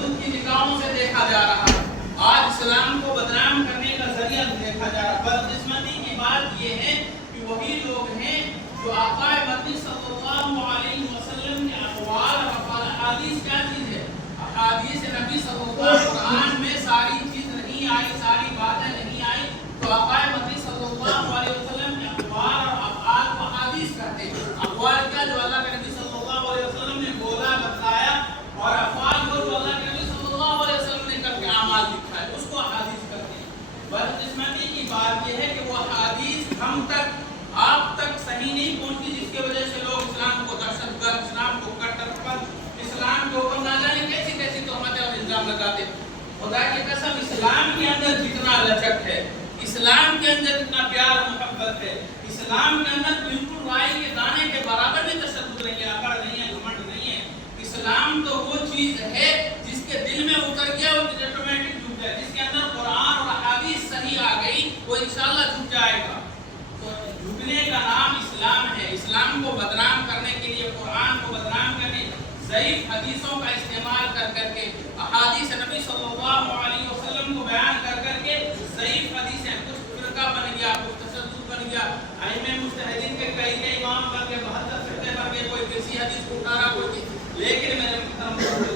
तशद्दुद की निगाहों से देखा जा रहा है। आज इस्लाम को बदनाम करने का जरिया देखा जा रहा है। बदकिस्मती की बात यह है कि वही लोग हैं जो आका मदनी सल्लल्लाहु अलैहि वसल्लम के अक़वाल और अहादीस क्या चीज़ है, अहादीस नबी सल्लल्लाहु अलैहि वसल्लम कुरान में सारी चीज़ नहीं आई, सारी बातें नहीं आई, तो आका मदनी सल्लल्लाहु अलैहि वसल्लम के अक़वाल और अफ़आल को अहादीस कहते हैं। अक़वाल क्या, जो अल्लाह के नबी सल्लल्लाहु अलैहि वसल्लम ने बोला बताया, और अफ़आल वो जो अल्लाह के नबी सल्लल्लाहु अलैहि वसल्लम ने करके अमाल दिखाए, उसको अहादीस कहते हैं। बदकिस्मती की बात यह है कि वो अहादीस हम तक, आप तक सही नहीं पहुंची, जिसकी वजह से लोग इस्लाम को दहशतगर्द, इस्लाम को कट्टरपंथ, इस्लाम के ऊपर ना जाने कैसी कैसी तोहमतें और इल्जाम लगाते। खुदा की कसम, इस्लाम के अंदर जितना लचक है, इस्लाम के अंदर जितना प्यार मोहब्बत है, इस्लाम के अंदर बिल्कुल राई के दाने के बराबर भी तशद्दुद नहीं है, अकड़ नहीं है, घमंड नहीं है। इस्लाम तो वो चीज है जिसके दिल में उतर गया वो ऑटोमेटिक झुक जाए। जिसके अंदर कुरान और हदीस सही आ गई वो इंशाअल्लाह झुक जाएगा। तो झुकने का नाम इस्लाम है। इस्लाम को बदनाम करने के लिए, कुरान को बदनाम करने, ज़ईफ़ हदीसों का इस्तेमाल कर करके, अहादीस नबी सल्लल्लाहु अलैहि वसल्लम को बयान कर करके ज़ईफ़ हदीसें, कुछ फ़िरका बन गया, कुछ तशद्दुद बन गया, अइम्मे मुज्तहिदीन के कई इमाम बन गए, 72 फ़िरके बन गए, कोई किसी हदीस को उठा रहा, कोई। लेकिन मेरे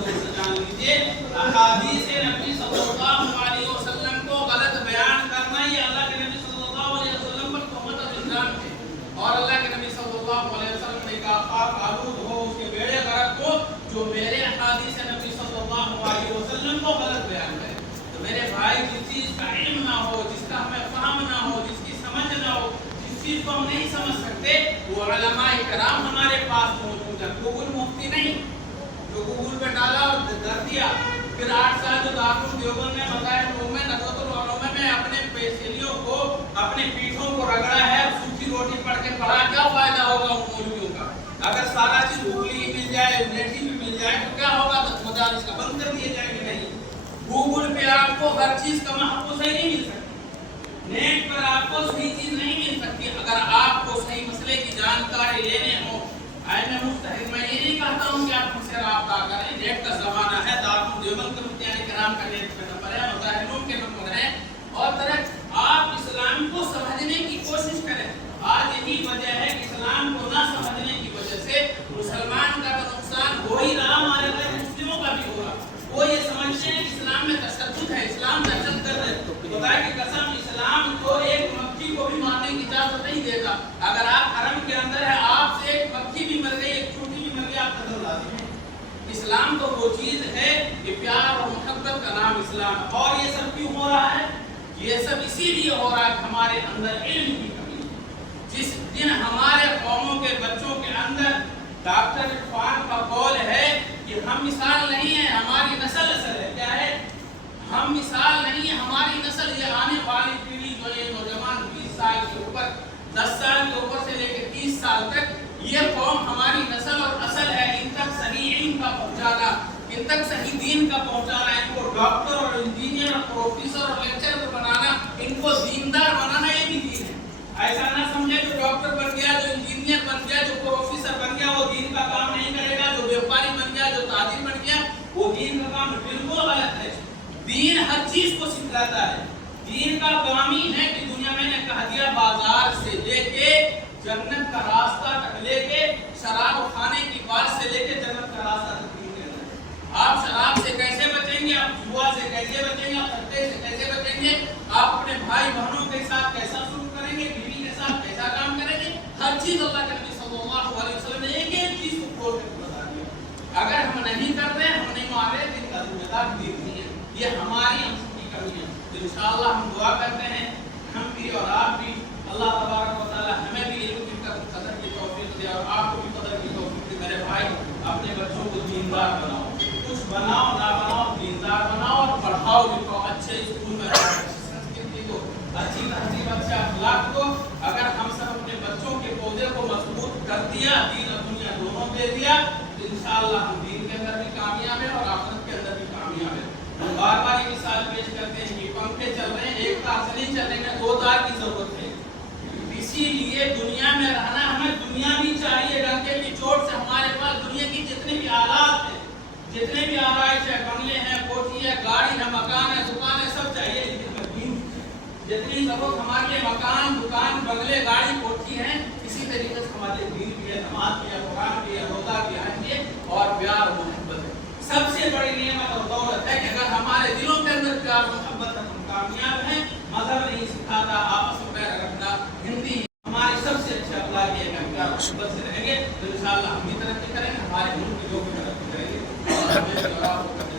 दोस्त जान लीजिए, अहादीस नबी सल्लल्लाहु अलैहि वसल्लम को गलत बयान करना ये अल्लाह के नबी सल्लल्लाहु अलैहि वसल्लम पर तोहमत और इल्जाम है। और अल्लाह के नबी सल्लल्लाहु अलैहि वसल्लम ने कहा, पाक आलूद हो उसके बेड़े गर्क हो जो मेरे अहादीस नबी सल्लल्लाहु अलैहि वसल्लम को गलत बयान करे। तो मेरे भाई, जिस चीज़ का इल्म ना हो, जिसका हमें फ़हम ना हो, जिसकी समझ ना हो, जिस चीज़ को हम नहीं समझ सकते, वो उलमाए किराम हमारे पास मौजूद है। गूगल मुफ्ती नहीं जो गूगल पे डाला और कर दिया, फिर 8 साल जो दारुल देवबंद में बताया में नज़रतुल उलमा में अपने पेशलियों को, अपने पीठों को रगड़ा है, सूखी रोटी पढ़ के पढ़ा, क्या फायदा होगा उन मौलवियों का? अगर सारा चीज गूगल ही मिल जाए, नेट ही मिल जाए तो क्या होगा? तो मजालिस का बंद कर दिए जाएंगे। नहीं, गूगल पे आपको हर चीज का आपको सही नहीं मिल सकती, नेट पर आपको सही चीज नहीं मिल सकती। अगर आपको सही मसले की जानकारी लेने हो, मैं मुस्तहिद मैं ये नहीं कहता हूँ कि आप मुझसे राब्ता करें, नेट का ज़माना है, दारुल देवबंद के मुफ्तियान किराम का नेट पे नंबर है, मुजाहिदों के नंबर है, और तरह आप इस्लाम को समझने की कोशिश करें। आज यही वजह है कि इस्लाम को ना समझने की वजह से मुसलमान का तो नुकसान हो ही रहा, हमारे गैर मुस्लिमों का भी हो रहा। वो ये समझते हैं कि इस्लाम में तशद्दुद है, इस्लाम दहशत कर रहे हैं। खुदा की कसम, इस्लाम को एक मक्खी को भी मारने की इजाजत नहीं देता। अगर आप हरम के अंदर है, आपसे एक मक्खी भी मर गई, एक चूंटी भी मर गई, आप कत्ल लाजिम है। इस्लाम तो वो चीज है कि प्यार और मोहब्बत का नाम इस्लाम। और ये सब क्यों हो रहा है? ये सब इसीलिए हो रहा है कि हमारे अंदर इल्म की कमी है। जिस दिन हमारे कौमों के बच्चों के अंदर डॉक्टर इरफान का कौल है कि हम मिसाल नहीं है, हमारी नस्ल असल है। क्या है? हम मिसाल नहीं है, हमारी नस्ल, ये आने वाली पीढ़ी जो ये नौजवान 20 साल के ऊपर, 10 साल के ऊपर से लेकर 30 साल तक, ये कौम हमारी नस्ल और असल है। इन तक सही इल्म का पहुंचाना, इन तक सही दीन का पहुंचाना, इनको डॉक्टर और इंजीनियर और प्रोफेसर और लेक्चरर बनाना, इनको दीनदार बनाना, ये भी दीन है। ऐसा ना समझे जो डॉक्टर बन गया, जो इंजीनियर बन गया, जो प्रोफेसर बन गया वो दीन का काम नहीं करेगा, जो व्यापारी बन गया, जो ताजिर बन गया वो दीन का काम, बिल्कुल गलत है। दीन हर चीज को सिखाता है। दीन का काम ही है कि दुनिया में कह दिया, बाजार से लेके जन्नत का रास्ता तक, लेके शराब खाने की बात से लेके जन्नत का रास्ता तक दीन के अंदर। आप शराब से कैसे बचेंगे, आप जुआ से कैसे बचेंगे, आप सट्टे से कैसे बचेंगे, आप अपने भाई बहनों के साथ कैसा शुरू करेंगे, बीवी के साथ कैसा काम करेंगे, हर चीज अल्लाह के नबी सल्लल्लाहु अलैहि वसल्लम ने एक एक चीज को खोल कर बता दिया। अगर हम नहीं कर रहे, हम नहीं मान रहे, दिन का जिम्मेदार दीन नहीं है, ये हमारी अंशों की कमी है। तो इंशाअल्लाह हम दुआ करते हैं, हम भी और आप भी, अल्लाह तबारक व तआला हमें भी इल्म की कदर की तौफीक दे और आपको भी कदर की तौफीक दे। मेरे भाई, अपने बच्चों को दीनदार बनाओ, कुछ बनाओ ना बनाओ, दीनदार बनाओ और पढ़ाओ लिखो, अच्छे स्कूल में संस्कृति को, अच्छी तहजीब, अच्छा अखलाक को। अगर हम सब अपने बच्चों के पौधे को मजबूत कर दिया, दीन और दुनिया दोनों दे दिया, तो इंशाअल्लाह हम दीन के अंदर भी कामयाब है और आखिरत के अंदर भी कामयाब है। हम बार बार ये मिसाल पेश करते हैं कि पंखे चल रहे हैं, एक तार से नहीं चलने में 2 तार की जरूरत है। इसीलिए दुनिया में रहना, हमें दुनिया भी चाहिए, डंके की चोट से हमारे पास दुनिया की जितने भी आलात हैं, जितने भी आराइश है, बंगले हैं, लोग हमारे लिए मकान, दुकान, बंगले, गाड़ी, कोठी हैं, इसी तरीके से हमारे दीन भी है, नमाज भी है, कुरान भी है, रोजा भी है, हज भी है और प्यार और मोहब्बत है। सबसे बड़ी नेमत और दौलत है कि अगर हमारे दिलों के अंदर प्यार मोहब्बत है, हम कामयाब हैं। मजहब नहीं सिखाता आपस में प्यार रखना, हिंदी हमारी सबसे अच्छी अखलाक है कि हम प्यार मोहब्बत से रहेंगे तो इंशाअल्लाह हम भी तरक्की करेंगे, हमारे मुल्क के लोग भी तरक्की करेंगे और हमें